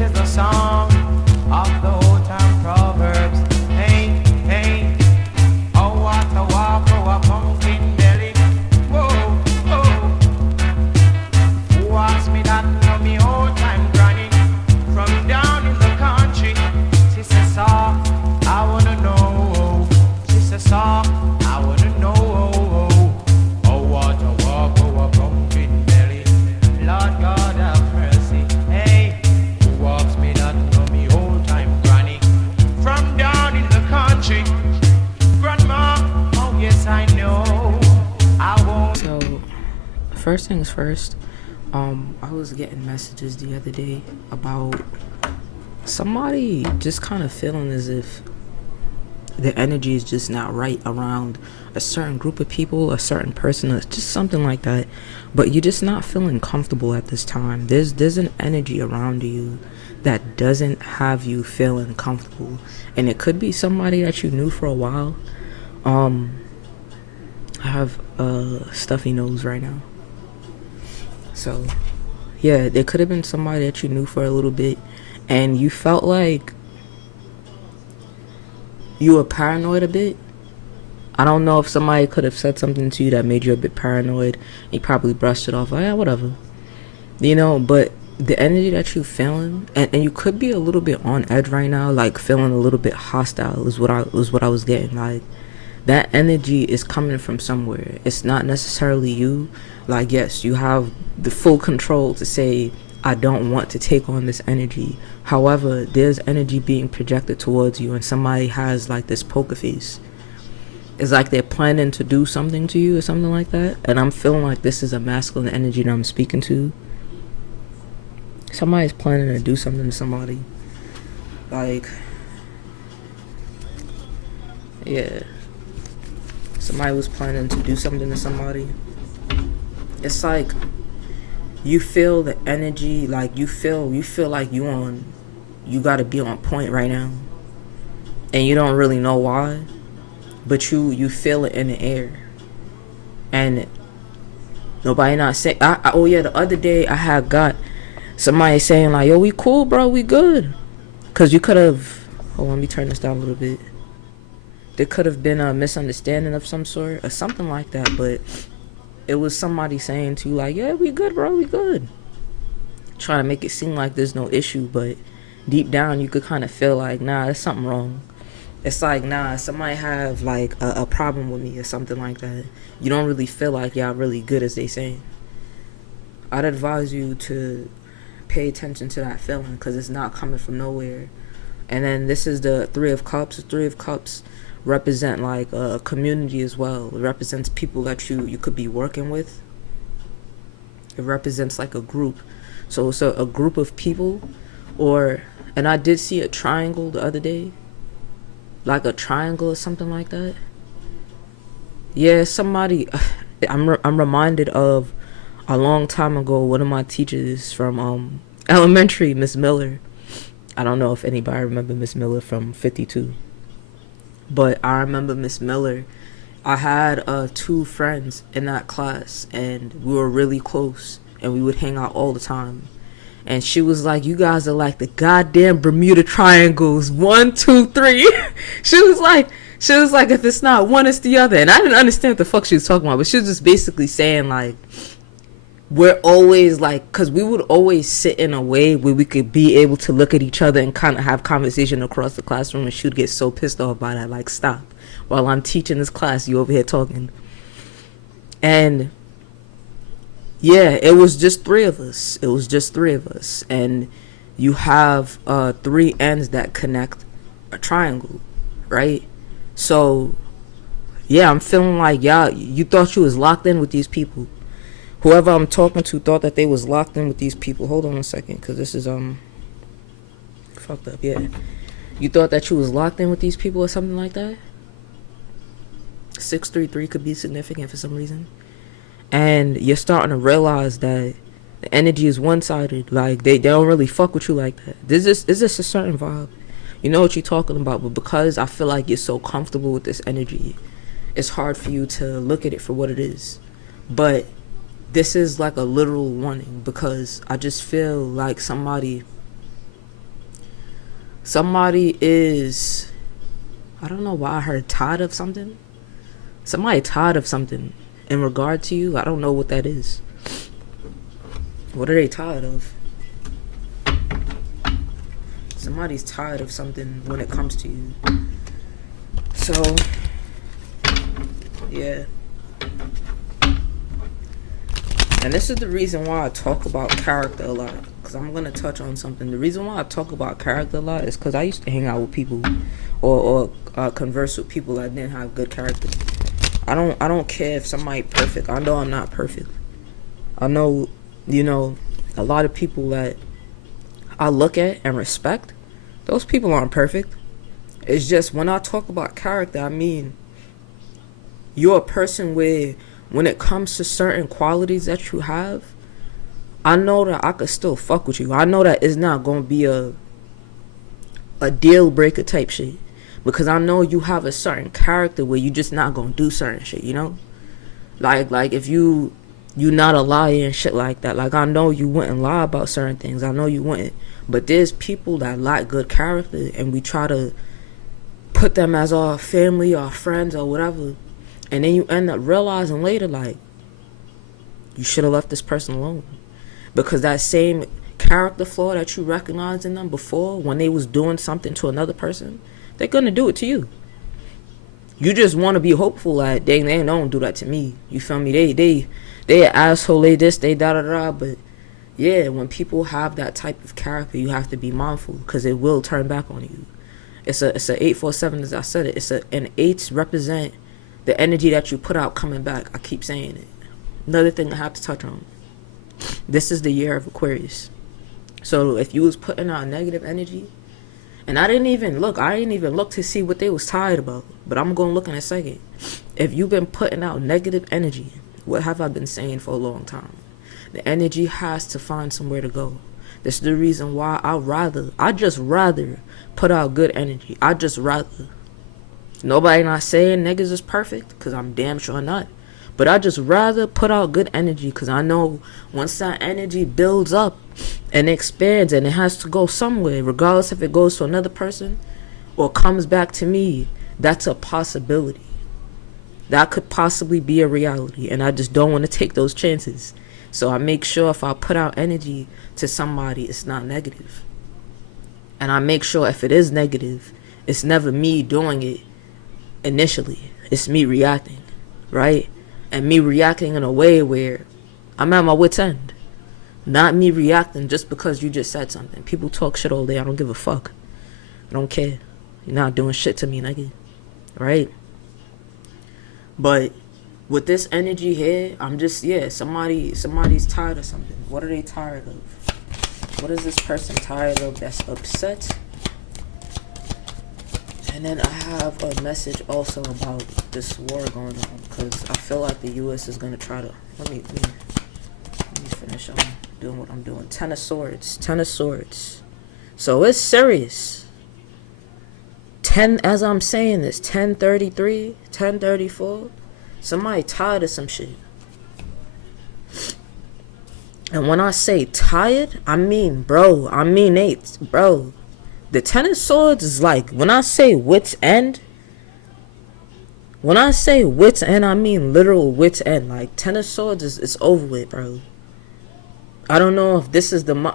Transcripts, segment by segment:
is the song of the old time proverbs. Hey, hey, oh what a walk, oh a pumpkin belly. Whoa, whoa. Who asked me that? No, me old time granny from down in the country. She says, "Sir, I wanna know." She says, "Sir, I wanna know." Oh, what a walk, oh a pumpkin belly. Lord God have mercy. Hey, who walks me that? No, me old time granny from down in the country. Grandma, oh yes I know. I won't. So, first things first, I was getting messages the other day about somebody just kind of feeling as if the energy is just not right around a certain group of people, a certain person, or just something like that. But you're just not feeling comfortable at this time. There's an energy around you that doesn't have you feeling comfortable, and it could be somebody that you knew for a while. I have a stuffy nose right now, so yeah, it could have been somebody that you knew for a little bit, and you felt like you were paranoid a bit. I don't know if somebody could have said something to you that made you a bit paranoid. You probably brushed it off like, yeah, whatever. But the energy that you feeling, and you could be a little bit on edge right now, like feeling a little bit hostile is what I was getting. Like, that energy is coming from somewhere. It's not necessarily you. Like, yes, you have the full control to say, I don't want to take on this energy. However, there's energy being projected towards you, and somebody has like this poker face. It's like they're planning to do something to you or something like that. And I'm feeling like this is a masculine energy that I'm speaking to. Somebody's planning to do something to somebody. Like, yeah. Somebody was planning to do something to somebody. It's like you feel the energy, like you feel like you gotta be on point right now. And you don't really know why. But you feel it in the air. And nobody not saying, the other day I had got somebody saying like, yo, we cool, bro, we good. Cause you could have, hold on, let me turn this down a little bit. There could have been a misunderstanding of some sort or something like that, but it was somebody saying to you like, yeah, we good, bro, we good. Trying to make it seem like there's no issue, but deep down you could kind of feel like, nah, there's something wrong. It's like, nah, somebody have like a problem with me or something like that. You don't really feel like y'all really good as they saying. I'd advise you to pay attention to that feeling, because it's not coming from nowhere. And then this is the Three of Cups. The Three of Cups represent like a community as well. It represents people that you could be working with. It represents like a group. So it's a group of people, and I did see a triangle the other day. Like a triangle or something like that. Yeah, somebody. I'm reminded of a long time ago. One of my teachers from elementary, Miss Miller. I don't know if anybody remember Miss Miller from 52, but I remember Miss Miller. I had 2 friends in that class, and we were really close, and we would hang out all the time. And she was like, you guys are like the goddamn Bermuda Triangles. 1, 2, 3. She was like, if it's not one, it's the other. And I didn't understand what the fuck she was talking about. But she was just basically saying, like, we're always like, because we would always sit in a way where we could be able to look at each other and kind of have conversation across the classroom. And she would get so pissed off by that. Like, stop. While I'm teaching this class, you over here talking. And yeah, it was just 3 of us. And you have 3 ends that connect a triangle, right? So, yeah, I'm feeling like, y'all, you thought you was locked in with these people. Whoever I'm talking to thought that they was locked in with these people. Hold on a second, because this is, fucked up, yeah. You thought that you was locked in with these people or something like that? 633 could be significant for some reason. And you're starting to realize that the energy is one-sided. Like, they don't really fuck with you like that. It's just a certain vibe. You know what you're talking about, but because I feel like you're so comfortable with this energy, it's hard for you to look at it for what it is. But this is like a literal warning, because I just feel like somebody somebody is, I don't know why I heard tired of something. Somebody tired of something in regard to you. I don't know what that is. What are they tired of? Somebody's tired of something when it comes to you. So, yeah. And this is the reason why I talk about character a lot. Because I'm going to touch on something. The reason why I talk about character a lot is because I used to hang out with people or converse with people that didn't have good character. I don't care if somebody perfect. I know I'm not perfect. I know, a lot of people that I look at and respect, those people aren't perfect. It's just when I talk about character, I mean, you're a person where when it comes to certain qualities that you have, I know that I could still fuck with you. I know that it's not going to be a deal breaker type shit. Because I know you have a certain character where you just not going to do certain shit, Like if you not a liar and shit like that. Like I know you wouldn't lie about certain things. I know you wouldn't. But there's people that lack good character and we try to put them as our family, our friends, or whatever. And then you end up realizing later, like, you should have left this person alone. Because that same character flaw that you recognized in them before, when they was doing something to another person, they're going to do it to you. You just want to be hopeful that they don't do that to me. You feel me? They an asshole, they this, they da-da-da. But, yeah, when people have that type of character, you have to be mindful because it will turn back on you. It's a 847, as I said it. And 8s represent the energy that you put out coming back. I keep saying it. Another thing I have to touch on. This is the year of Aquarius. So if you was putting out negative energy, and I didn't even look to see what they was tired about. But I'm going to look in a second. If you've been putting out negative energy, what have I been saying for a long time? The energy has to find somewhere to go. This is the reason why I just rather put out good energy. I just rather. Nobody not saying niggas is perfect, because I'm damn sure not. But I just rather put out good energy, because I know once that energy builds up and expands and it has to go somewhere, regardless if it goes to another person or comes back to me, that's a possibility. That could possibly be a reality, and I just don't want to take those chances. So I make sure if I put out energy to somebody, it's not negative. And I make sure if it is negative, it's never me doing it initially. It's me reacting, right? And me reacting in a way where I'm at my wit's end. Not me reacting just because you just said something. People talk shit all day. I don't give a fuck. I don't care. You're not doing shit to me, nigga. Right? But with this energy here, I'm just, somebody's tired of something. What are they tired of? What is this person tired of that's upset? And then I have a message also about this war going on, because I feel like the U.S. is going to try to... Let me finish on doing what I'm doing. Ten of Swords. So it's serious. 10, as I'm saying this, 10:33, 10:34. Somebody tired of some shit. And when I say tired, I mean, bro. The Ten of Swords is like, when I say wit's end, I mean literal wit's end. Like, Ten of Swords is over with, bro. I don't know if this is the... I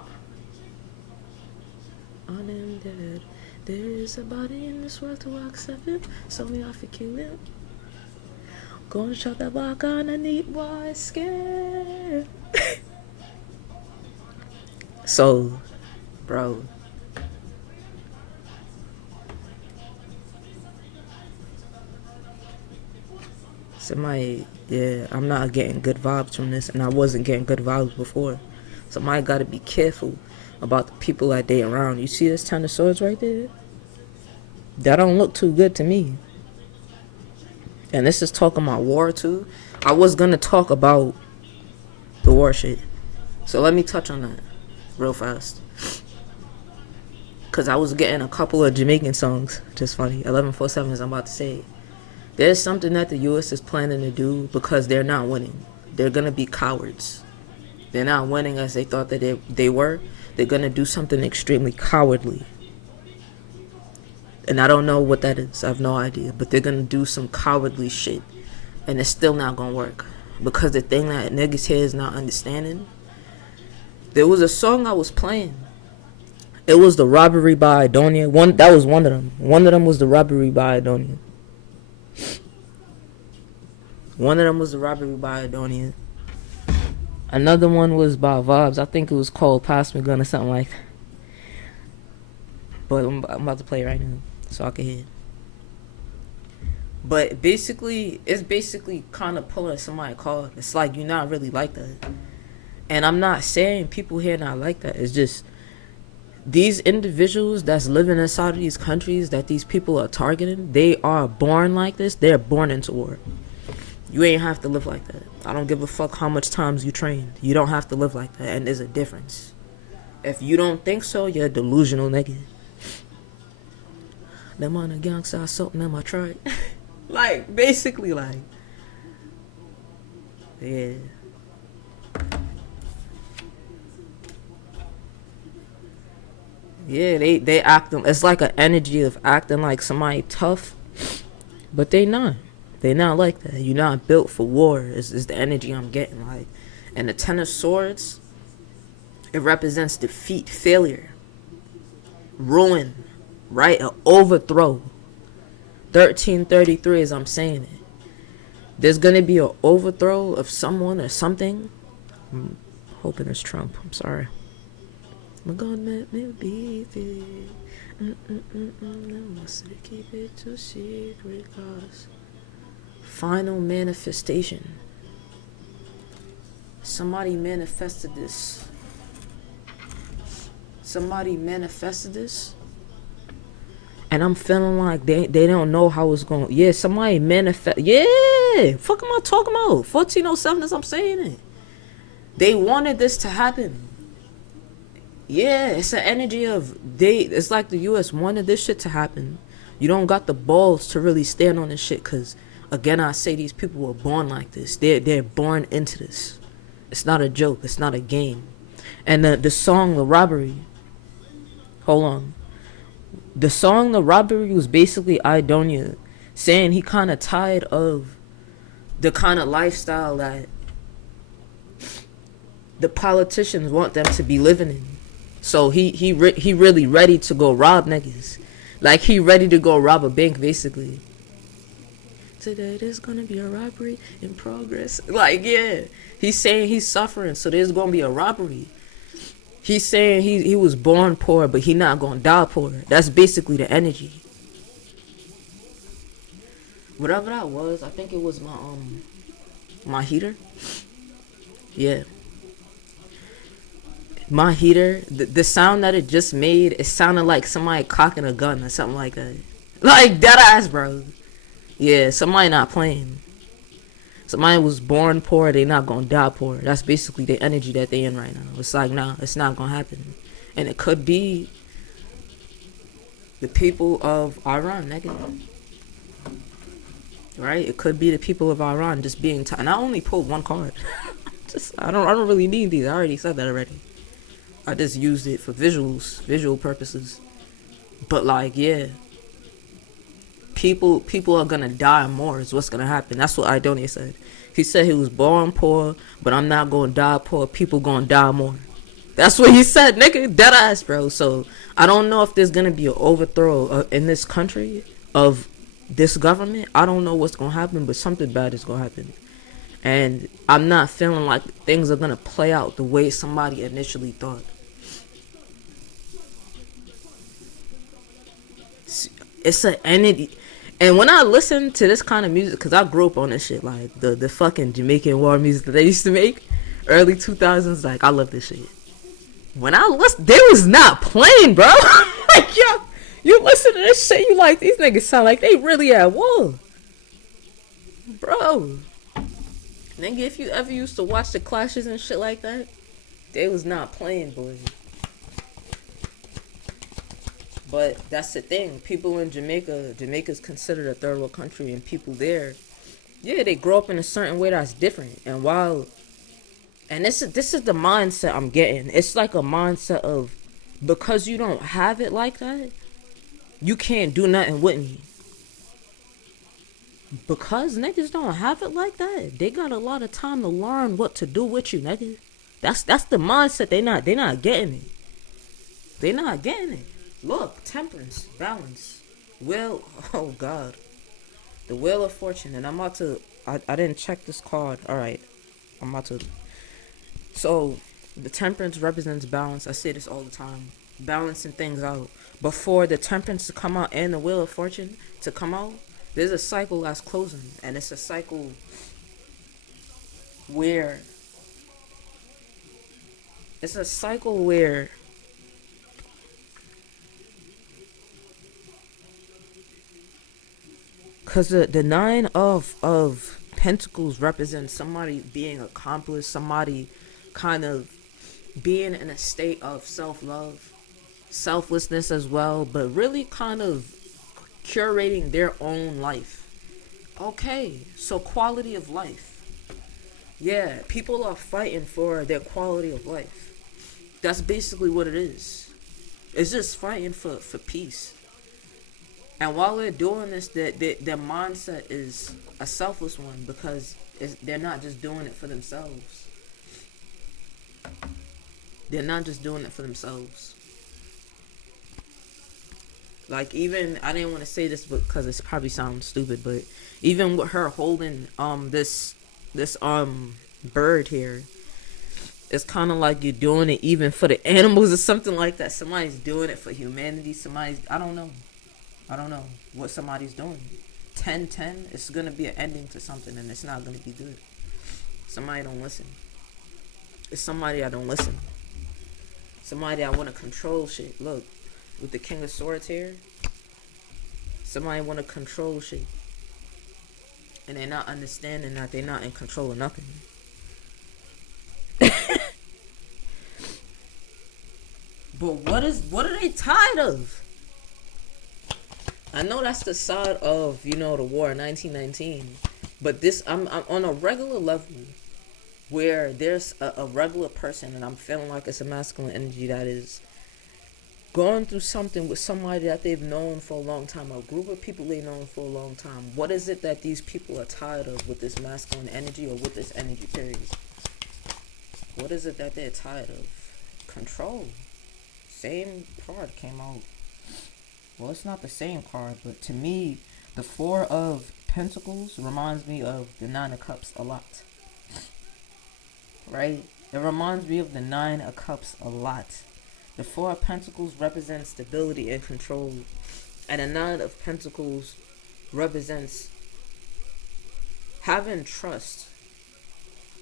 am dead. There is a body in this world to accept it. So we have to kill it. Gonna shut the block on a neat boy scared. So, bro... Somebody, I'm not getting good vibes from this, and I wasn't getting good vibes before. Somebody got to be careful about the people that they around. You see this Ten of Swords right there? That don't look too good to me. And this is talking about war too. I was going to talk about the war shit. So let me touch on that real fast. Because I was getting a couple of Jamaican songs. Just funny. 1147 is I'm about to say. There's something that the U.S. is planning to do because they're not winning. They're going to be cowards. They're not winning as they thought that they were. They're going to do something extremely cowardly. And I don't know what that is. I have no idea. But they're gonna do some cowardly shit. And it's still not gonna work. Because the thing that niggas here is not understanding. There was a song I was playing. It was the Robbery by Idonia. That was one of them. One of them was the Robbery by Idonia. One of them was the Robbery by Idonia. Another one was by Vibes. I think it was called Pass Me Gun or something like that. But I'm about to play it right now so I can hear it. But basically, it's basically kind of pulling somebody's card. It's like you're not really like that. And I'm not saying people here not like that. It's just these individuals that's living inside of these countries that these people are targeting, they are born like this. They're born into war. You ain't have to live like that. I don't give a fuck how much times you trained. You don't have to live like that. And there's a difference. If you don't think so, you're a delusional nigga. Them on the gangsta something in my tribe. Like, basically, like, yeah. Yeah, they acting. It's like an energy of acting like somebody tough, but they not. They not like that. You're not built for war. Is the energy I'm getting like, and the Ten of Swords. It represents defeat, failure, ruin, right? An overthrow. 1333 as I'm saying it. There's gonna be an overthrow of someone or something. I'm hoping it's Trump. I'm sorry. My God, let me be there. I must keep it too secret, cause final manifestation. Somebody manifested this. And I'm feeling like they don't know how it's going. Yeah, somebody manifest. Yeah, fuck am I talking about? 1407 as I'm saying it. They wanted this to happen. Yeah, it's an energy of it's like the US wanted this shit to happen. You don't got the balls to really stand on this shit because, again, I say these people were born like this. They're born into this. It's not a joke. It's not a game. And the song, The Robbery. Hold on. The song, The Robbery, was basically Idonia saying he kind of tired of the kind of lifestyle that the politicians want them to be living in. So he really ready to go rob niggas. Like, he ready to go rob a bank, basically. Today there's gonna be a robbery in progress. Like, yeah. He's saying he's suffering, so there's gonna be a robbery. He's saying he was born poor, but he not gonna die poor. That's basically the energy. Whatever that was, I think it was my heater. Yeah. My heater, the sound that it just made, it sounded like somebody cocking a gun or something like that. Like, dead ass, bro. Yeah, somebody not playing. Somebody was born poor, they not gonna die poor. That's basically the energy that they in right now. It's like, nah, it's not gonna happen. And it could be the people of Iran, nigga. Right? It could be the people of Iran just being tired. And I only pulled one card. I don't really need these. I already said that already. I just used it for visual purposes. But like, yeah. People are gonna die more is what's gonna happen. That's what Idonia said. He said he was born poor, but I'm not gonna die poor. People gonna die more. That's what he said, nigga. Dead ass, bro. So I don't know if there's gonna be an overthrow in this country of this government. I don't know what's gonna happen, but something bad is gonna happen. And I'm not feeling like things are gonna play out the way somebody initially thought. It's an entity. And when I listen to this kind of music, because I grew up on this shit, like the fucking Jamaican war music that they used to make, early 2000s, like, I love this shit. When I listen, they was not playing, bro. Like, yo, you listen to this shit, you like, these niggas sound like they really at war. Bro. Nigga, if you ever used to watch the clashes and shit like that, they was not playing, boy. But that's the thing. People in Jamaica's considered a third world country, and people there, yeah, they grow up in a certain way that's different. And this is the mindset I'm getting. It's like a mindset of, because you don't have it like that, You can't do nothing with me. Because niggas don't have it like that. They got a lot of time to learn what to do with you, nigga. That's the mindset. They not getting it. They not getting it. Look, temperance, balance, will. Oh God, the wheel of fortune. And I'm about to. I didn't check this card. All right, I'm about to. So, the temperance represents balance. I say this all the time. Balancing things out. Before the temperance to come out and the wheel of fortune to come out, there's a cycle that's closing. And it's a cycle where. It's a cycle where. Because the nine of pentacles represents somebody being accomplished, somebody kind of being in a state of self-love, selflessness as well, but really kind of curating their own life. Okay, so quality of life. Yeah, people are fighting for their quality of life. That's basically what it is. It's just fighting for peace. And while they're doing this, their mindset is a selfless one because they're not just doing it for themselves. They're not just doing it for themselves. Like, even, I didn't want to say this because it probably sounds stupid, but even with her holding this bird here, it's kind of like you're doing it even for the animals or something like that. Somebody's doing it for humanity. I don't know what somebody's doing. 10-10, it's going to be an ending to something, and it's not going to be good. Somebody don't listen. It's somebody I don't listen. Somebody I want to control shit. Look, with the King of Swords here, somebody want to control shit. And they're not understanding that they're not in control of nothing. But what are they tired of? I know that's the side of, the war in 1919. But this, I'm on a regular level where there's a regular person and I'm feeling like it's a masculine energy that is going through something with somebody that they've known for a long time, a group of people they've known for a long time. What is it that these people are tired of with this masculine energy or with this energy period? What is it that they're tired of? Control. Same card came out. Well, it's not the same card, but to me, the Four of Pentacles reminds me of the Nine of Cups a lot. Right? It reminds me of the Nine of Cups a lot. The Four of Pentacles represents stability and control. And the Nine of Pentacles represents having trust.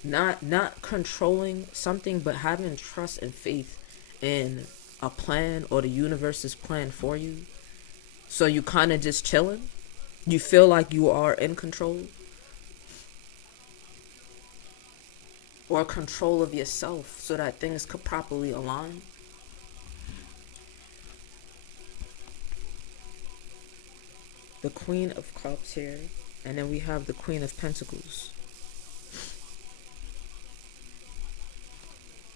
Not controlling something, but having trust and faith in a plan or the universe's plan for you. So you kind of just chilling. You feel like you are in control. Or control of yourself so that things could properly align. The Queen of Cups here. And then we have the Queen of Pentacles.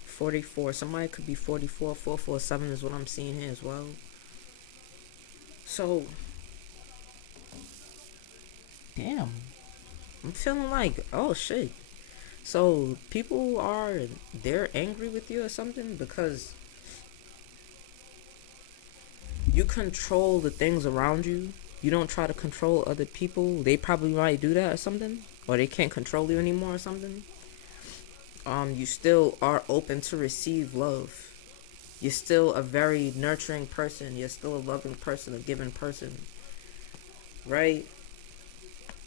44. Somebody could be 44. 447 is what I'm seeing here as well. So, damn. I'm feeling like, oh shit. So, people they're angry with you or something because you control the things around you. You don't try to control other people. They probably might do that or something. Or they can't control you anymore or something. You still are open to receive love. You're still a very nurturing person. You're still a loving person, a giving person. Right?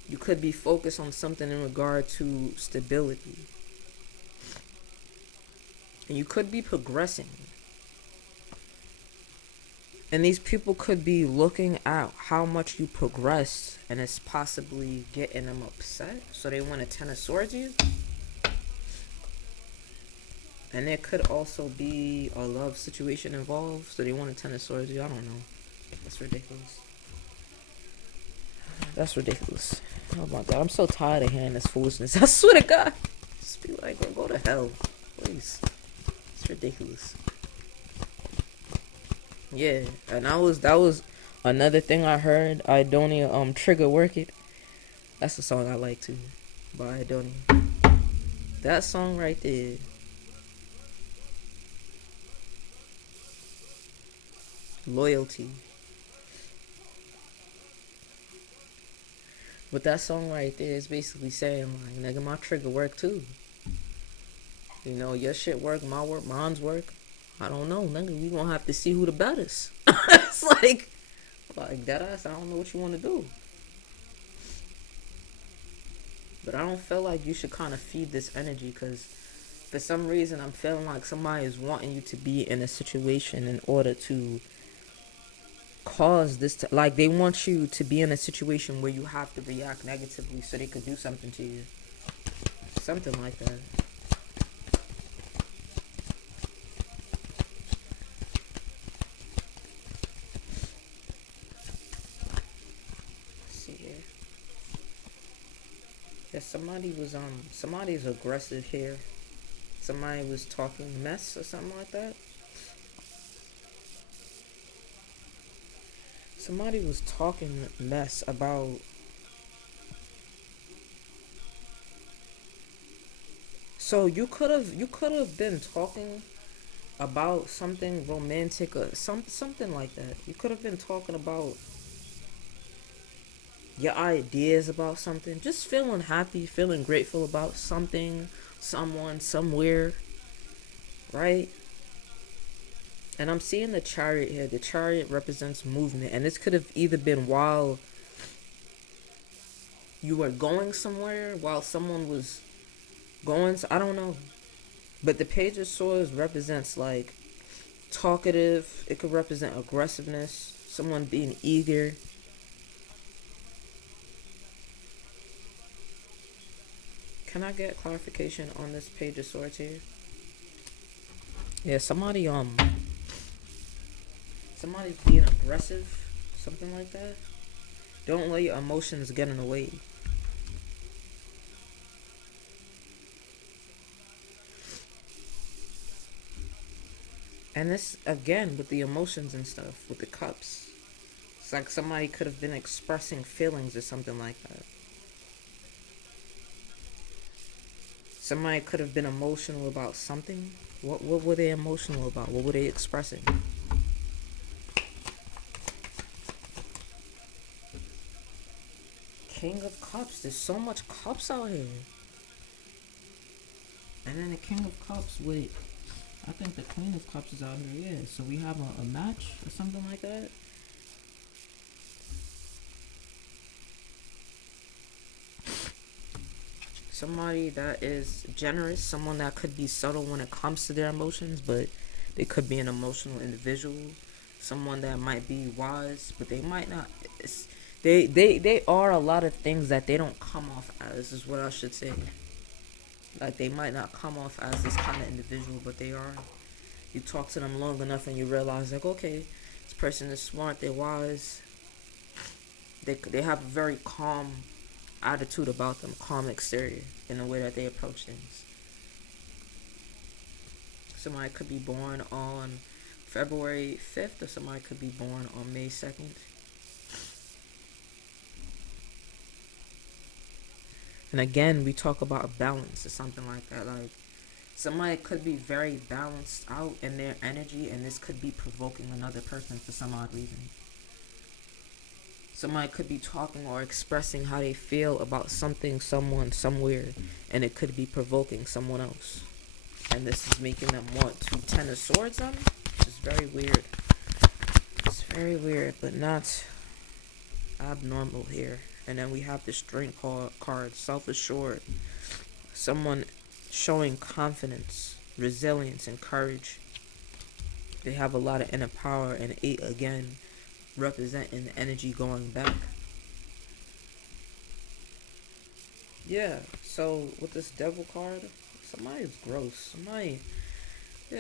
You could be focused on something in regard to stability. And you could be progressing. And these people could be looking at how much you progressed and it's possibly getting them upset. So they want to Ten of Swords you. And there could also be a love situation involved. So they want to Ten of Swords you. I don't know. That's ridiculous. That's ridiculous. Oh my god. I'm so tired of hearing this foolishness. I swear to God. Just be like, go to hell. Please. It's ridiculous. Yeah. And that was Another thing I heard, Idonia Trigger Work It. That's a song I like too. By Idonia. That song right there. Loyalty. But that song right there is basically saying like, nigga, my trigger work too. You know, your shit work, my work, mine's work. I don't know, nigga. We gonna have to see who the baddest. It's like that ass. I don't know what you want to do. But I don't feel like you should kind of feed this energy because for some reason I'm feeling like somebody is wanting you to be in a situation in order to cause this to, like, they want you to be in a situation where you have to react negatively so they could do something to you. Something like that. Let's see here. Yeah, somebody's aggressive here. Somebody was talking mess or something like that. Somebody was talking mess about. So you could have been talking about something romantic or something like that. You could have been talking about your ideas about something, just feeling happy, feeling grateful about something, someone, somewhere, right? And I'm seeing the chariot here. The chariot represents movement, and this could have either been while you were going somewhere, while someone was going. I don't know, but the page of swords represents like talkative. It could represent aggressiveness, someone being eager. Can I get clarification on this page of swords here? Yeah, somebody's being aggressive, something like that. Don't let your emotions get in the way. And this again with the emotions and stuff, with the cups. It's like somebody could have been expressing feelings or something like that. Somebody could have been emotional about something. What were they emotional about? What were they expressing? King of Cups. There's so much cups out here. And then the King of Cups with, I think the Queen of Cups is out here, yeah. So we have a match or something like that. Somebody that is generous, someone that could be subtle when it comes to their emotions, but they could be an emotional individual. Someone that might be wise, but they might not. They are a lot of things that they don't come off as, is what I should say. Like they might not come off as this kind of individual, but they are. You talk to them long enough and you realize like, okay, this person is smart, they're wise. They have a very calm attitude about them, calm exterior in the way that they approach things. Somebody could be born on February 5th or somebody could be born on May 2nd. And again, we talk about balance or something like that. Like somebody could be very balanced out in their energy, and this could be provoking another person for some odd reason. Somebody could be talking or expressing how they feel about something, someone, somewhere, and it could be provoking someone else. And this is making them want to Ten of Swords on, which is very weird. It's very weird, but not abnormal here. And then we have the Strength card, self-assured. Someone showing confidence, resilience, and courage. They have a lot of inner power, and 8 again representing the energy going back. Yeah, so with this devil card, somebody's gross.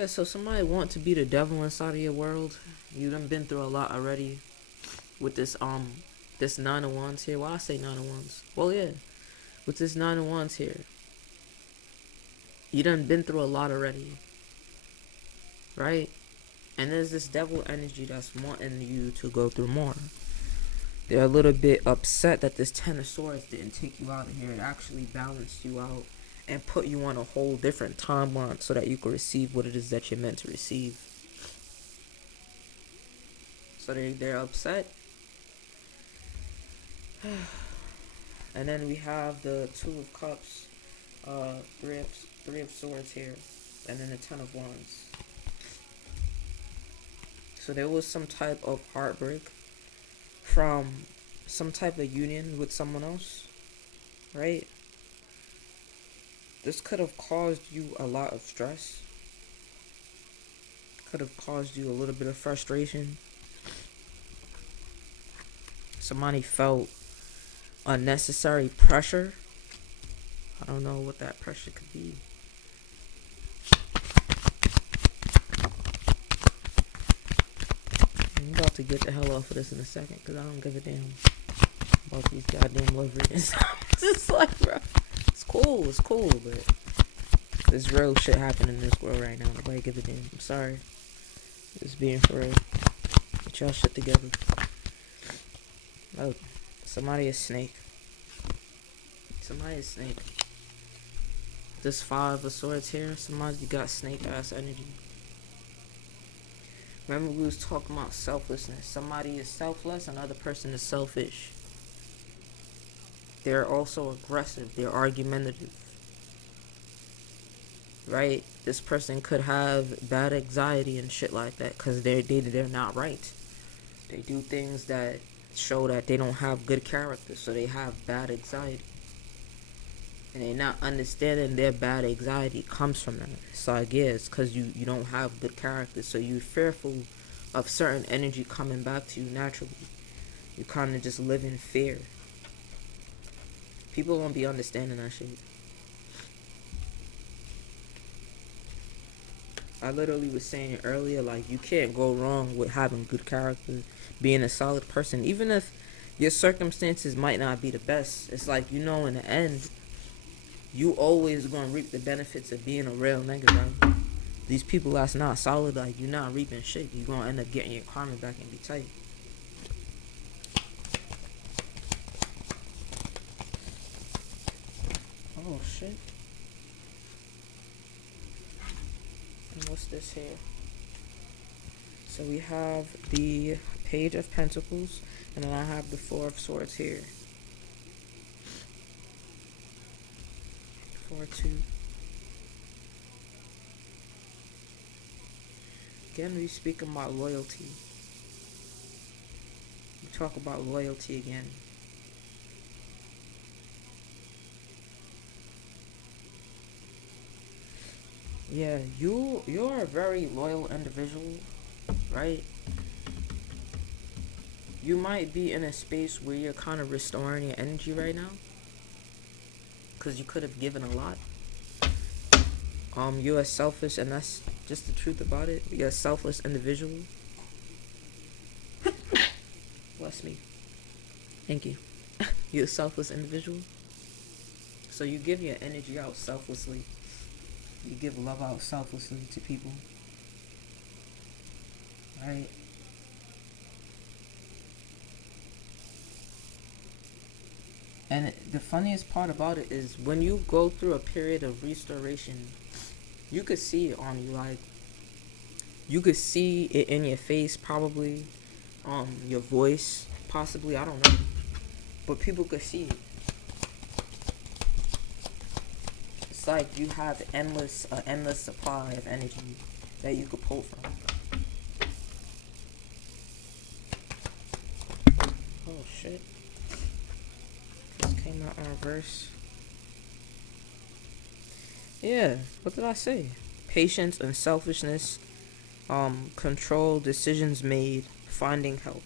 Somebody want to be the devil inside of your world. You done been through a lot already with this 9 of Wands here. Why I say 9 of Wands? Well, yeah, with this 9 of Wands here, you done been through a lot already, right? And there's this devil energy that's wanting you to go through more. They're a little bit upset that this Ten of Swords didn't take you out of here. It actually balanced you out and put you on a whole different timeline so that you can receive what it is that you're meant to receive. So they're upset. And then we have the Two of Cups, three of Swords here, and then the Ten of Wands. So there was some type of heartbreak from some type of union with someone else, right? This could have caused you a lot of stress. Could have caused you a little bit of frustration. Somebody felt unnecessary pressure. I don't know what that pressure could be. I'm about to get the hell off of this in a second because I don't give a damn about these goddamn love readings. It's just like, bro, it's cool, but there's real shit happening in this world right now. Nobody give a damn. I'm sorry. Just being for real. Get y'all shit together. Oh, somebody is snake. Somebody is snake. This Five of Swords here, somebody got snake ass energy. Remember we was talking about selflessness. Somebody is selfless, another person is selfish. They're also aggressive. They're argumentative. Right? This person could have bad anxiety and shit like that because they're not right. They do things that show that they don't have good character, so they have bad anxiety. And they're not understanding their bad anxiety comes from that. So I guess because you don't have good character, so you're fearful of certain energy coming back to you naturally. You kind of just live in fear. People won't be understanding that shit. I literally was saying earlier, like, you can't go wrong with having good character, being a solid person. Even if your circumstances might not be the best, it's like, in the end, you always gonna reap the benefits of being a real nigga, bro. These people that's not solid, like, you're not reaping shit. You're gonna end up getting your karma back and be tight. Oh, shit. And what's this here? So we have the Page of Pentacles, and then I have the Four of Swords here. 4-2. Again, we speak about loyalty. We talk about loyalty again. Yeah, you're a very loyal individual, right? You might be in a space where you're kind of restoring your energy right now, because you could have given a lot. You're a selfish, and that's just the truth about it. You're a selfless individual. Bless me. Thank you. You're a selfless individual. So you give your energy out selflessly. You give love out selflessly to people. Right? And the funniest part about it is when you go through a period of restoration, you could see it on you. Like, you could see it in your face, probably, your voice, possibly, I don't know. But people could see it. It's like you have endless supply of energy that you could pull from. Oh shit. This came out in reverse. Yeah, what did I say? Patience and selfishness, control, decisions made, finding help.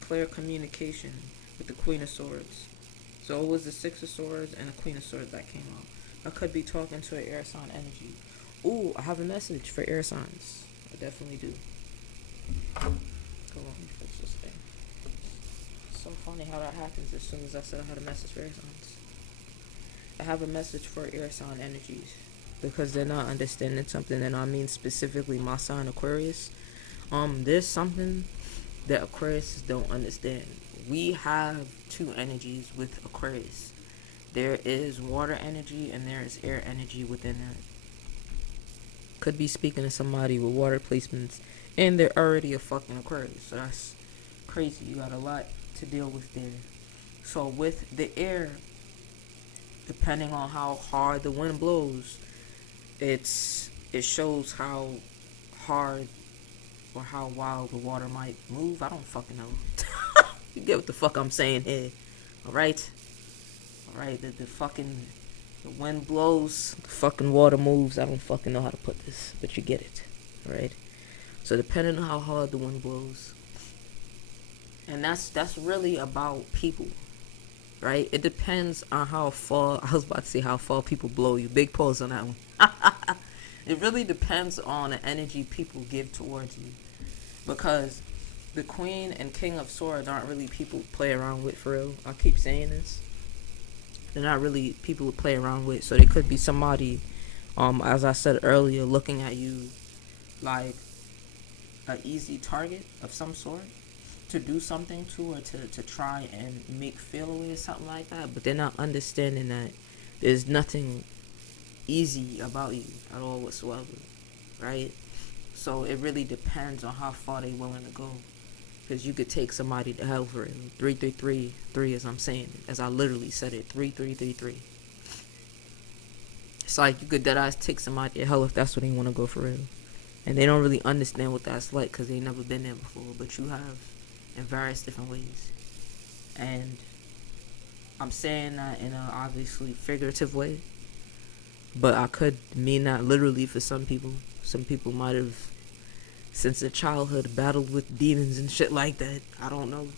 Clear communication with the Queen of Swords. So it was the Six of Swords and the Queen of Swords that came out. I could be talking to an air sign energy. Ooh, I have a message for air signs. I definitely do. Go on, let me fix this thing. It's so funny how that happens as soon as I said I had a message for air signs. I have a message for air sign energies. because they're not understanding something, and I mean specifically my sign Aquarius. There's something that Aquarius don't understand. We have two energies with Aquarius. There is water energy and there is air energy within that. Could be speaking to somebody with water placements and they're already a fucking Aquarius. So that's crazy. You got a lot to deal with there. So with the air, depending on how hard the wind blows, it shows how hard or how wild the water might move. I don't fucking know. You get what the fuck I'm saying here. Alright? Alright, the wind blows, the fucking water moves. I don't fucking know how to put this, but you get it. Alright? So depending on how hard the wind blows. And that's really about people. Right? It depends on how far, I was about to say how far people blow you. Big pause on that one. It really depends on the energy people give towards you. Because the Queen and King of Swords aren't really people to play around with, for real. I keep saying this. They're not really people to play around with. So they could be somebody, as I said earlier, looking at you like an easy target of some sort to do something to, or to try and make feel away or something like that. But they're not understanding that there's nothing easy about you at all whatsoever, right? So it really depends on how far they're willing to go. Because you could take somebody to hell for it. 3 as I'm saying it. As I literally said it. 3. It's like you could deadass take somebody to hell if that's what they want to go for real. And they don't really understand what that's like because they never been there before. But you have in various different ways. And I'm saying that in a obviously figurative way. But I could mean that literally for some people. Some people might have, since their childhood, battled with demons and shit like that. I don't know.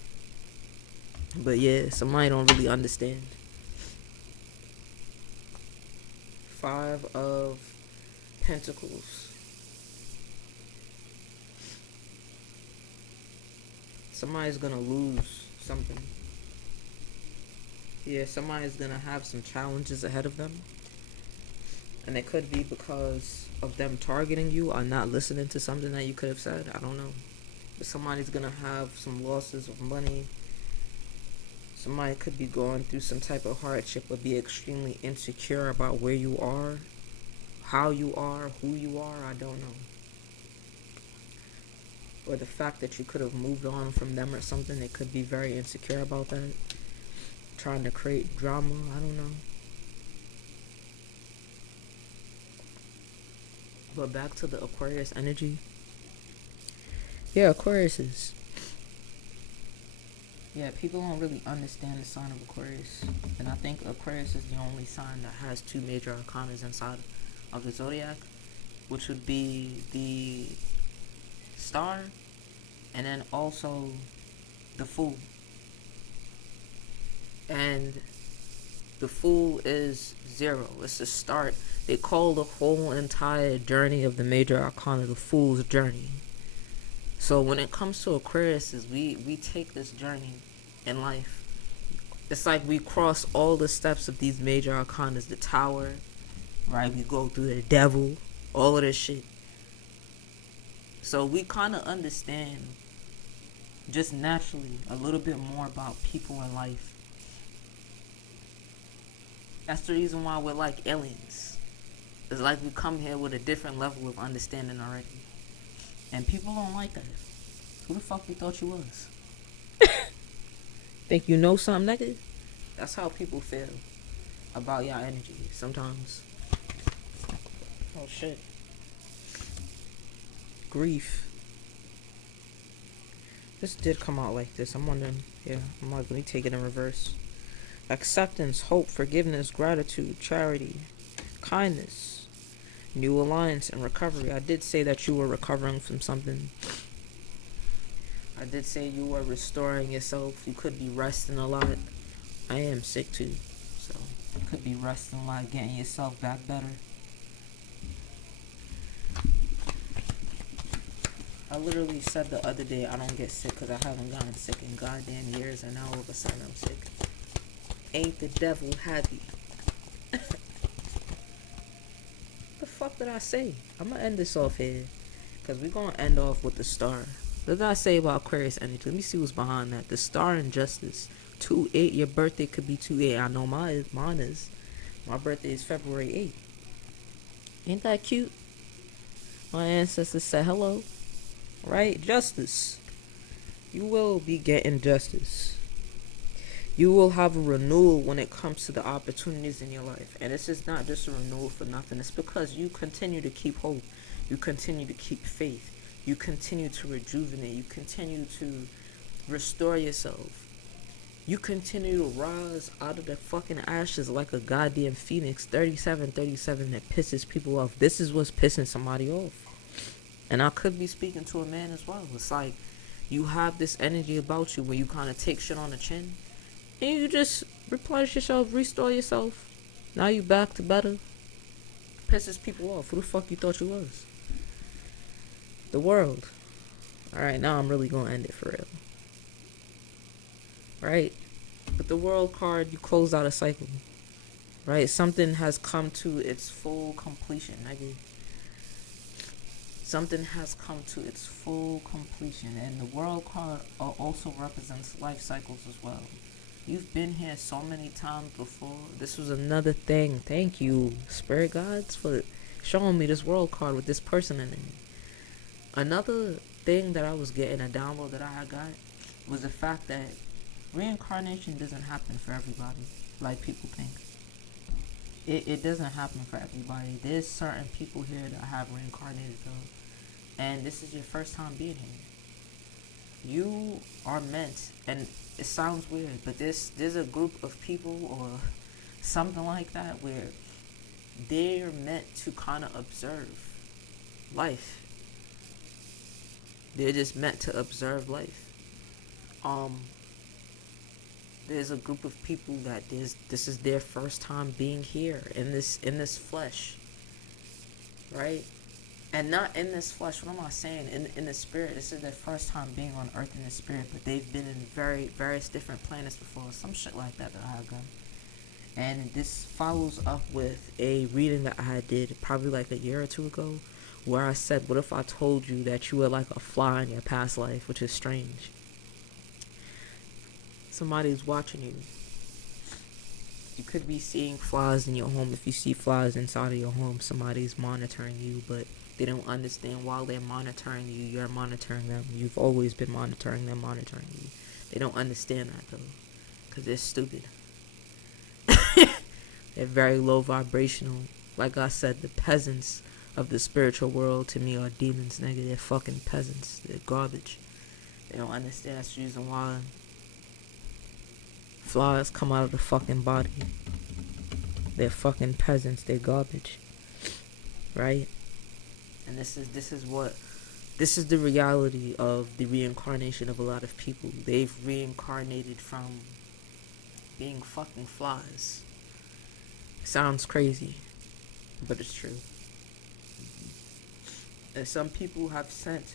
But yeah, somebody don't really understand. 5 of Pentacles. Somebody's gonna lose something. Yeah, somebody's gonna have some challenges ahead of them. And it could be because of them targeting you or not listening to something that you could have said. I don't know. But somebody's going to have some losses of money. Somebody could be going through some type of hardship or be extremely insecure about where you are, how you are, who you are. I don't know. Or the fact that you could have moved on from them or something. They could be very insecure about that. Trying to create drama. I don't know. But back to the Aquarius energy. Yeah, Aquarius. Yeah, people don't really understand the sign of Aquarius. And I think Aquarius is the only sign that has 2 major arcanas inside of the zodiac. Which would be the Star and then also the Fool. And the Fool is 0. It's the start. They call the whole entire journey of the major arcana the Fool's journey. So when it comes to Aquarius, we take this journey in life. It's like we cross all the steps of these major arcanas. The Tower, right? We go through the Devil, all of this shit. So we kind of understand just naturally a little bit more about people in life. That's the reason why we're like aliens. It's like we come here with a different level of understanding already. And people don't like that. Who the fuck you thought you was? Think you know something, nigga? That's how people feel about your energy sometimes. Oh shit. Grief. This did come out like this. I'm wondering. Yeah, I'm like, let me take it in reverse. Acceptance, hope, forgiveness, gratitude, charity, kindness, new alliance, and recovery. I did say that you were recovering from something. I did say you were restoring yourself. You could be resting a lot. I am sick too. So, you could be resting a lot, getting yourself back better. I literally said the other day I don't get sick because I haven't gotten sick in goddamn years, and now all of a sudden I'm sick. Ain't the devil happy? fuck did I say? I'm gonna end this off here. Because we're gonna end off with the star. What did I say about Aquarius energy? Let me see what's behind that. The star and justice. 2/8. Your birthday could be 2/8. I know mine is. My birthday is February 8th. Ain't that cute? My ancestors said hello. Right? Justice. You will be getting justice. You will have a renewal when it comes to the opportunities in your life. And this is not just a renewal for nothing. It's because you continue to keep hope. You continue to keep faith. You continue to rejuvenate. You continue to restore yourself. You continue to rise out of the fucking ashes like a goddamn phoenix. 3737 that pisses people off. This is what's pissing somebody off. And I could be speaking to a man as well. It's like you have this energy about you where you kind of take shit on the chin. And you just replenish yourself, restore yourself. Now you back to better. Pisses people off. Who the fuck you thought you was? The world. Alright, now I'm really gonna end it for real. Right? With the world card, you close out a cycle. Right? Something has come to its full completion, nigga. Something has come to its full completion. And the world card also represents life cycles as well. You've been here so many times before. This was another thing. Thank you, spirit gods, for showing me this world card with this person in it. Another thing that I was getting, a download that I had got, was the fact that reincarnation doesn't happen for everybody, like people think. It doesn't happen for everybody. There's certain people here that have reincarnated though. And this is your first time being here. You are meant, and it sounds weird, but there's a group of people or something like that where they're meant to kind of observe life. They're just meant to observe life. There's a group of people that this is their first time being here in this flesh, right? And not in this flesh. What am I saying? In the spirit. This is their first time being on earth in the spirit, but they've been in various different planets before. Some shit like that I have done. And this follows up with a reading that I did probably like a year or two ago, where I said, what if I told you that you were like a fly in your past life, which is strange. Somebody's watching you. You could be seeing flies in your home. If you see flies inside of your home, somebody's monitoring you, but they don't understand while they're monitoring you, you're monitoring them. You've always been monitoring them, monitoring you. They don't understand that though, because they're stupid. They're very low vibrational. Like I said, the peasants of the spiritual world to me are demons, nigga. They're fucking peasants. They're garbage. They don't understand. That's the reason why flies come out of the fucking body. They're fucking peasants. They're garbage. Right? And this is the reality of the reincarnation of a lot of people. They've reincarnated from being fucking flies. It sounds crazy, but it's true. And some people have sent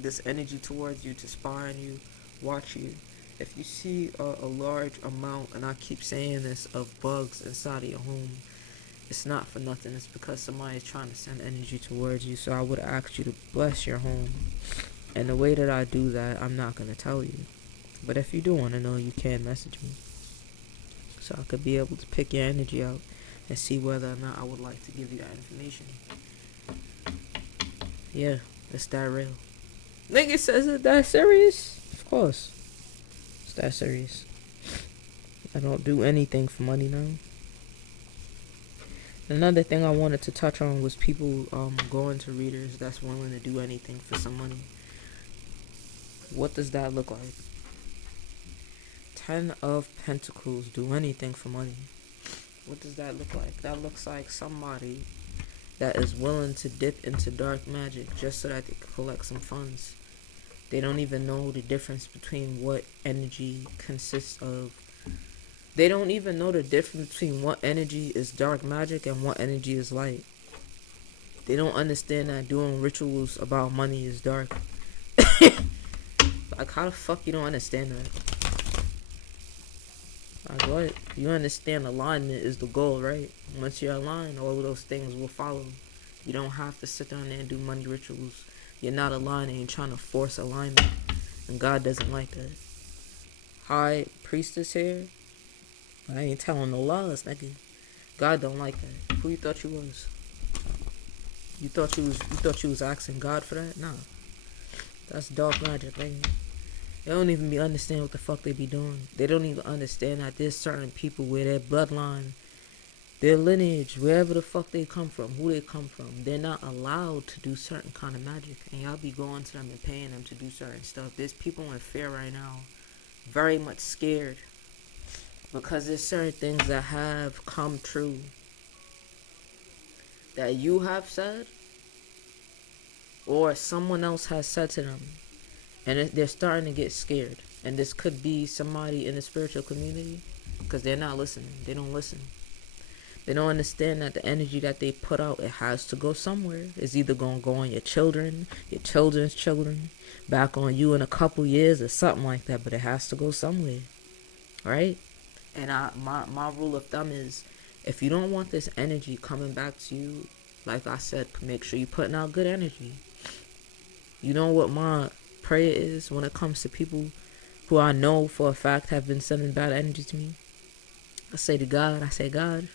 this energy towards you to spy on you, watch you. If you see a large amount, and I keep saying this, of bugs inside of your home, it's not for nothing. It's because somebody is trying to send energy towards you. So I would ask you to bless your home. And the way that I do that, I'm not going to tell you. But if you do want to know, you can message me. So I could be able to pick your energy out and see whether or not I would like to give you that information. Yeah, it's that real. Nigga says it that serious? Of course. It's that serious. I don't do anything for money now. Another thing I wanted to touch on was people going to readers that's willing to do anything for some money. What does that look like? 10 of Pentacles, do anything for money. What does that look like? That looks like somebody that is willing to dip into dark magic just so that they can collect some funds. They don't even know the difference between what energy consists of. They don't even know the difference between what energy is dark magic and what energy is light. They don't understand that doing rituals about money is dark. Like, how the fuck you don't understand that? Like, what? You understand alignment is the goal, right? Once you're aligned, all of those things will follow. You don't have to sit down there and do money rituals. You're not aligning and trying to force alignment. And God doesn't like that. High priestess here, I ain't telling no lies, nigga. God don't like that. Who you thought you was? You thought you was asking God for that? Nah. That's dark magic, nigga. They don't even be understand what the fuck they be doing. They don't even understand that there's certain people where their bloodline, their lineage, wherever the fuck they come from, who they come from, they're not allowed to do certain kind of magic. And y'all be going to them and paying them to do certain stuff. There's people in fear right now, very much scared, because there's certain things that have come true that you have said or someone else has said to them, and they're starting to get scared. And this could be somebody in the spiritual community, because they're not listening. They don't listen. They don't understand that the energy that they put out, it has to go somewhere. It's either going to go on your children, your children's children, back on you in a couple years or something like that, but it has to go somewhere, right? And my rule of thumb is, if you don't want this energy coming back to you, like I said, make sure you're putting out good energy. You know what my prayer is when it comes to people who I know for a fact have been sending bad energy to me? I say to God, God,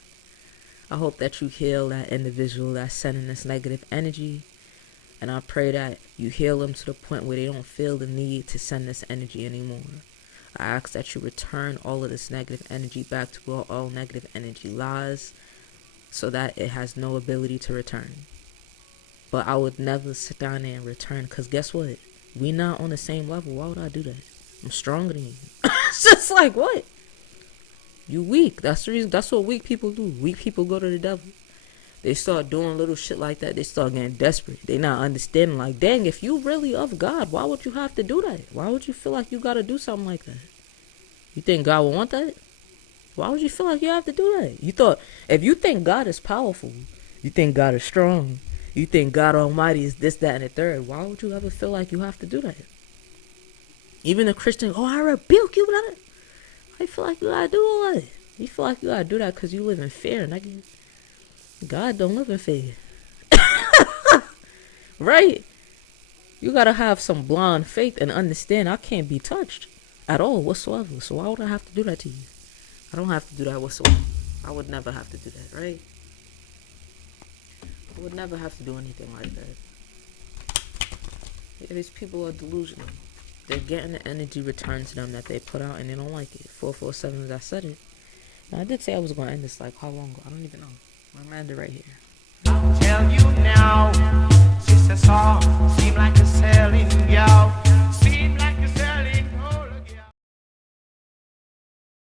I hope that you heal that individual that's sending this negative energy. And I pray that you heal them to the point where they don't feel the need to send this energy anymore. I ask that you return all of this negative energy back to where all negative energy lies, so that it has no ability to return. But I would never sit down there and return, because guess what? We not on the same level. Why would I do that? I'm stronger than you. It's just like, what? You weak. That's the reason. That's what weak people do. Weak people go to the devil. They start doing little shit like that. They start getting desperate. They not understanding, like, dang, if you really of God, why would you have to do that? Why would you feel like you got to do something like that? You think God would want that? Why would you feel like you have to do that? You thought, if you think God is powerful, you think God is strong, you think God Almighty is this, that, and the third, why would you ever feel like you have to do that? Even a Christian, oh, I rebuke you, brother. I feel like you gotta do all that. You feel like you gotta do that because you live in fear, nigga. God don't live in fear. Right? You gotta have some blind faith and understand I can't be touched at all whatsoever. So why would I have to do that to you? I don't have to do that whatsoever. I would never have to do that, right? I would never have to do anything like that. Yeah, these people are delusional. They're getting the energy returned to them that they put out, and they don't like it. 447, as I said it. Now, I did say I was going to end this, like, how long ago? I don't even know. I'm going to end it right here. I'll tell you now, sister song seem like a selling, yo.